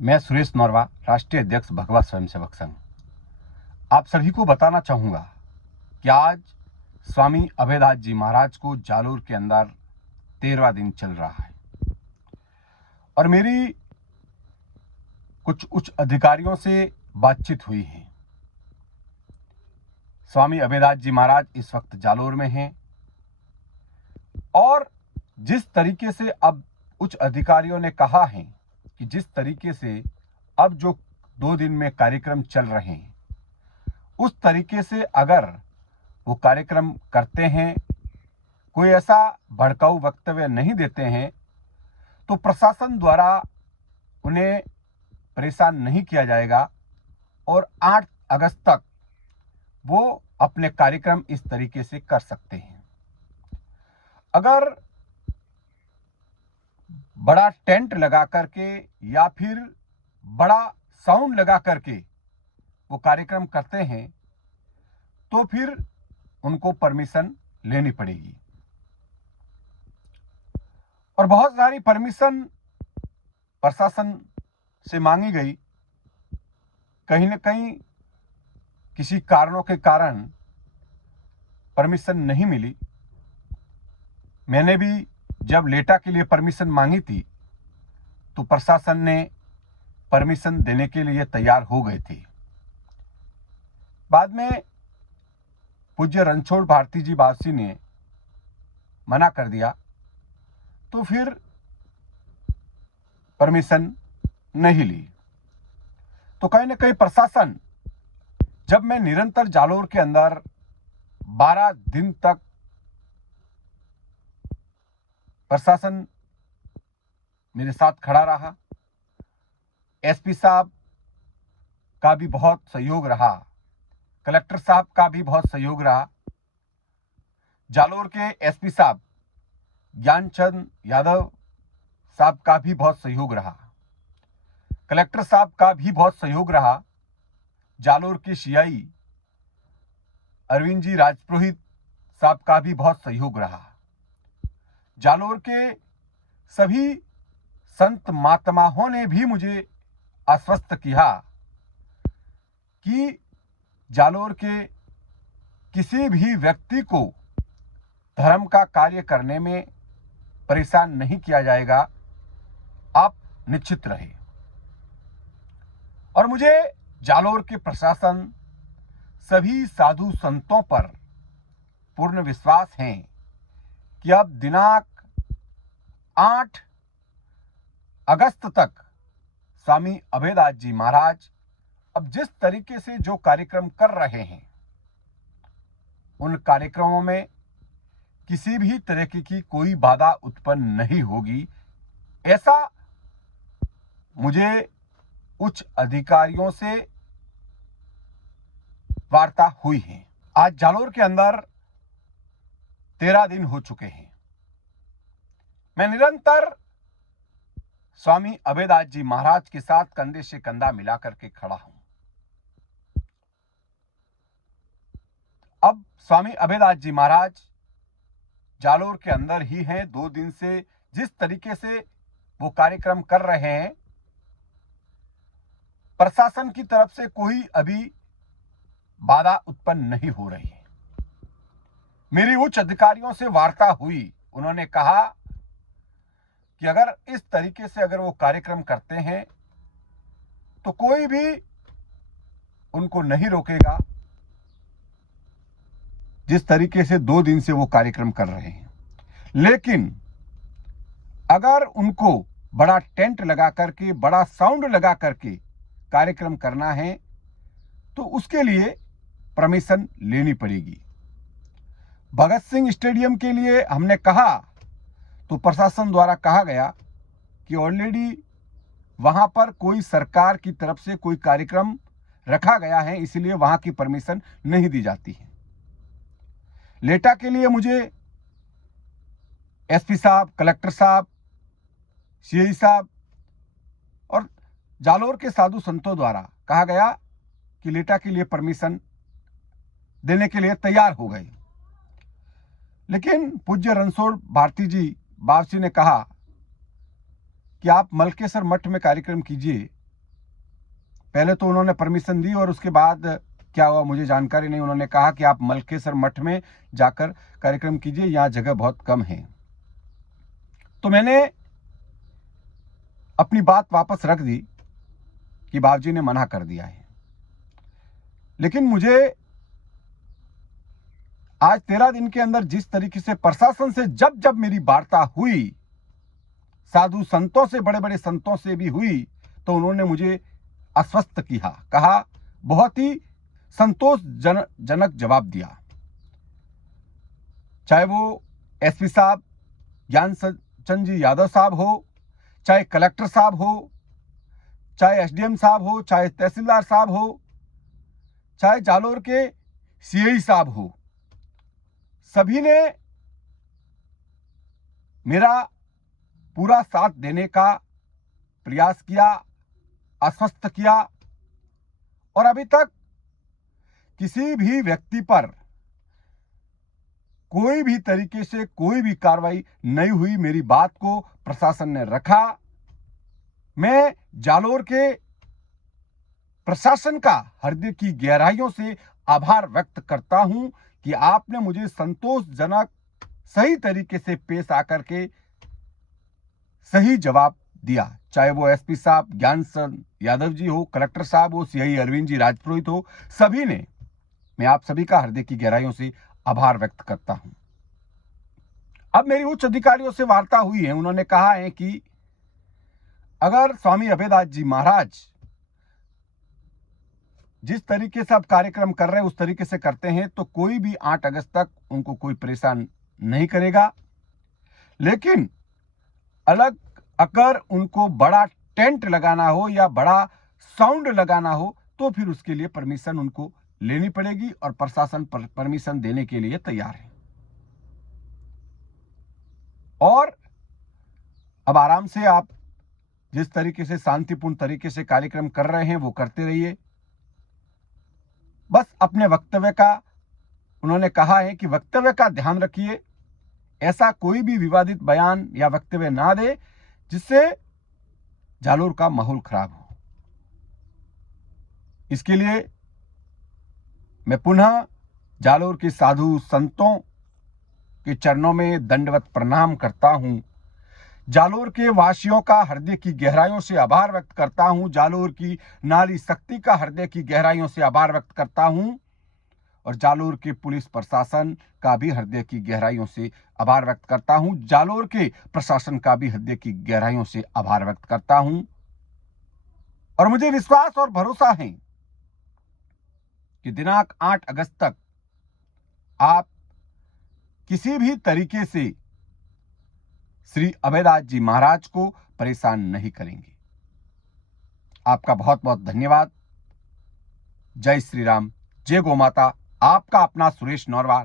मैं सुरेश नौरवा, राष्ट्रीय अध्यक्ष भगवा स्वयंसेवक संघ। आप सभी को बताना चाहूँगा कि आज स्वामी अभयदास जी महाराज को जालोर के अंदर 13वां दिन चल रहा है और मेरी कुछ उच्च अधिकारियों से बातचीत हुई है। स्वामी अभयदास जी महाराज इस वक्त जालोर में हैं और जिस तरीके से अब उच्च अधिकारियों ने कहा है कि जिस तरीके से अब जो 2 दिन में कार्यक्रम चल रहे हैं, उस तरीके से अगर वो कार्यक्रम करते हैं, कोई ऐसा भड़काऊ वक्तव्य नहीं देते हैं, तो प्रशासन द्वारा उन्हें परेशान नहीं किया जाएगा और 8 अगस्त तक वो अपने कार्यक्रम इस तरीके से कर सकते हैं। अगर बड़ा टेंट लगा करके या फिर बड़ा साउंड लगा करके वो कार्यक्रम करते हैं तो फिर उनको परमिशन लेनी पड़ेगी और बहुत सारी परमिशन प्रशासन से मांगी गई। कहीं न कहीं किसी कारणों के कारण परमिशन नहीं मिली। मैंने भी जब लेटा के लिए परमिशन मांगी थी तो प्रशासन ने परमिशन देने के लिए तैयार हो गए थे। बाद में पूज्य रणछोड़ भारती जी बावसी ने मना कर दिया, तो फिर परमिशन नहीं ली। तो कहीं न कहीं प्रशासन, जब मैं निरंतर जालोर के अंदर 12 दिन तक प्रशासन मेरे साथ खड़ा रहा, एसपी साहब का भी बहुत सहयोग रहा, कलेक्टर साहब का भी बहुत सहयोग रहा, जालोर के एसपी साहब ज्ञानचंद यादव साहब का भी बहुत सहयोग रहा, कलेक्टर साहब का भी बहुत सहयोग रहा, जालोर के सीआई अरविंद जी राजपुरोहित साहब का भी बहुत सहयोग रहा। जालोर के सभी संत महात्माओं ने भी मुझे आश्वस्त किया कि जालोर के किसी भी व्यक्ति को धर्म का कार्य करने में परेशान नहीं किया जाएगा, आप निश्चित रहे। और मुझे जालोर के प्रशासन, सभी साधु संतों पर पूर्ण विश्वास है कि अब दिनांक 8 अगस्त तक स्वामी अभयदास जी महाराज अब जिस तरीके से जो कार्यक्रम कर रहे हैं, उन कार्यक्रमों में किसी भी तरह की कोई बाधा उत्पन्न नहीं होगी, ऐसा मुझे उच्च अधिकारियों से वार्ता हुई है। आज जालोर के अंदर 13 दिन हो चुके हैं। मैं निरंतर स्वामी अभयदास जी महाराज के साथ कंधे से कंधा मिला करके खड़ा हूं। अब स्वामी अभयदास जी महाराज जालोर के अंदर ही हैं। 2 दिन से जिस तरीके से वो कार्यक्रम कर रहे हैं, प्रशासन की तरफ से कोई अभी बाधा उत्पन्न नहीं हो रही है। मेरी उच्च अधिकारियों से वार्ता हुई, उन्होंने कहा कि अगर इस तरीके से अगर वो कार्यक्रम करते हैं तो कोई भी उनको नहीं रोकेगा, जिस तरीके से 2 दिन से वो कार्यक्रम कर रहे हैं। लेकिन अगर उनको बड़ा टेंट लगा करके, बड़ा साउंड लगा करके कार्यक्रम करना है तो उसके लिए परमिशन लेनी पड़ेगी। भगत सिंह स्टेडियम के लिए हमने कहा तो प्रशासन द्वारा कहा गया कि ऑलरेडी वहां पर कोई सरकार की तरफ से कोई कार्यक्रम रखा गया है, इसलिए वहां की परमिशन नहीं दी जाती है। लेटा के लिए मुझे एसपी साहब, कलेक्टर साहब, सीआई साहब और जालोर के साधु संतों द्वारा कहा गया कि लेटा के लिए परमिशन देने के लिए तैयार हो गए। लेकिन पूज्य रणछोड़ भारती जी बावसी ने कहा कि आप मलकेश्वर मठ में कार्यक्रम कीजिए, पहले तो उन्होंने परमिशन दी और उसके बाद क्या हुआ मुझे जानकारी नहीं। उन्होंने कहा कि आप मलकेश्वर मठ में जाकर कार्यक्रम कीजिए, यहाँ जगह बहुत कम है। तो मैंने अपनी बात वापस रख दी कि बाबूजी ने मना कर दिया है। लेकिन मुझे आज 13 दिन के अंदर जिस तरीके से प्रशासन से जब जब मेरी वार्ता हुई, साधु संतों से, बड़े बड़े संतों से भी हुई, तो उन्होंने मुझे आश्वस्त किया, कहा, बहुत ही संतोषजनक जवाब दिया। चाहे वो एसपी साहब ज्ञानचंद जी यादव साहब हो, चाहे कलेक्टर साहब हो, चाहे एसडीएम साहब हो, चाहे तहसीलदार साहब हो, चाहे जालोर के सीआई साहब हो, सभी ने मेरा पूरा साथ देने का प्रयास किया, आश्वस्त किया। और अभी तक किसी भी व्यक्ति पर कोई भी तरीके से कोई भी कार्रवाई नहीं हुई। मेरी बात को प्रशासन ने रखा। मैं जालोर के प्रशासन का हृदय की गहराइयों से आभार व्यक्त करता हूं कि आपने मुझे संतोषजनक सही तरीके से पेश आकर के सही जवाब दिया। चाहे वो एसपी साहब ज्ञानचंद यादव जी हो, कलेक्टर साहब हो, सीआई अरविंद जी राजपुरोहित हो, सभी ने, मैं आप सभी का हृदय की गहराइयों से आभार व्यक्त करता हूं। अब मेरी उच्च अधिकारियों से वार्ता हुई है। उन्होंने कहा है कि अगर स्वामी अभेदास जी महाराज जिस तरीके से अब कार्यक्रम कर रहे हैं उस तरीके से करते हैं तो कोई भी 8 अगस्त तक उनको कोई परेशान नहीं करेगा। लेकिन अलग अगर उनको बड़ा टेंट लगाना हो या बड़ा साउंड लगाना हो तो फिर उसके लिए परमिशन उनको लेनी पड़ेगी और प्रशासन परमिशन देने के लिए तैयार है। और अब आराम से आप जिस तरीके से शांतिपूर्ण तरीके से कार्यक्रम कर रहे हैं वो करते रहिए। बस अपने वक्तव्य का, उन्होंने कहा है कि वक्तव्य का ध्यान रखिए, ऐसा कोई भी विवादित बयान या वक्तव्य ना दे जिससे जालोर का माहौल खराब हो। इसके लिए मैं पुनः जालोर के साधु संतों के चरणों में दंडवत प्रणाम करता हूं। जालोर के वासियों का हृदय की गहराइयों से आभार व्यक्त करता हूं। जालोर की नारी शक्ति का हृदय की गहराइयों से आभार व्यक्त करता हूं। और जालोर के पुलिस प्रशासन का भी हृदय की गहराइयों से आभार व्यक्त करता हूं। जालोर के प्रशासन का भी हृदय की गहराइयों से आभार व्यक्त करता हूं। और मुझे विश्वास और भरोसा है कि दिनांक 8 अगस्त तक आप किसी भी तरीके से श्री अभेदास जी महाराज को परेशान नहीं करेंगे। आपका बहुत बहुत धन्यवाद। जय श्री राम, जय गौ माता। आपका अपना सुरेश नौरवार।